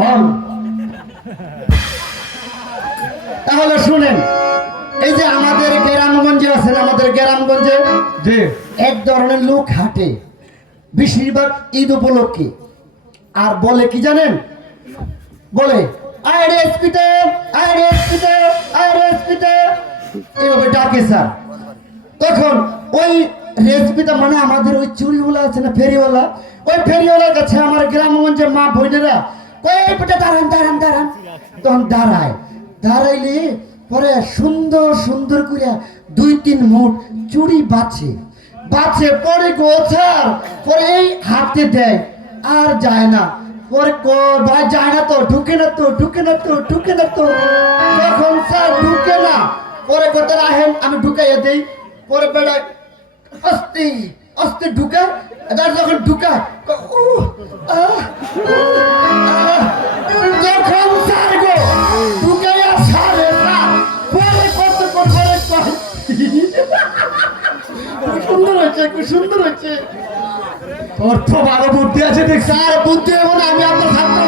হল। তাহলে শুনেন, এই যে আমাদের গ্রামগঞ্জে আছেন, আমাদের গ্রামগঞ্জে যে এক ধরনের লোক হাঁটে বেশিরভাগ ঈদ উপলক্ষে, আর বলে কি জানেন, বলে এভাবে ডাকে স্যার। তখন ওই রেসিপিটা মানে আমাদের ওই চুরিওয়ালা আছে না, ফেরিওয়ালা, ওই ফেরিওয়ালার কাছে আমার গ্রামগঞ্জের মা বোনেরা ওই পেটে দাঁড়ান দাঁড়ান দাঁড়ান, তখন দাঁড়ায়, দাঁড়াইলে পরে সুন্দর সুন্দর করে 2-3 মুঠ চুরি বাছে বাছে, পরে গোছার পরে এই হাতে দেয়, আর যায় না। পরে ভাই যায় না তো, ঢুকে না তো, ঢুকে না তো, ঢুকে না তো, তখন স্যার ঢুকে না, পরে কোথায় রাখেন আমি ঢুকাইয়া দেই, পরে বেড়ায় আস্তে আস্তে ঢুকায়, তার যখন ঢুকায় যখন স্যার গো ঢুকাইয়া সারে না, পরে কত করে কয় খুব সুন্দর হয়েছে, খুব সুন্দর হয়েছে। তোর তো ভালো বুদ্ধি আছে দেখ। স্যার বুদ্ধি হবে না, আমি আপনার ছাত্র।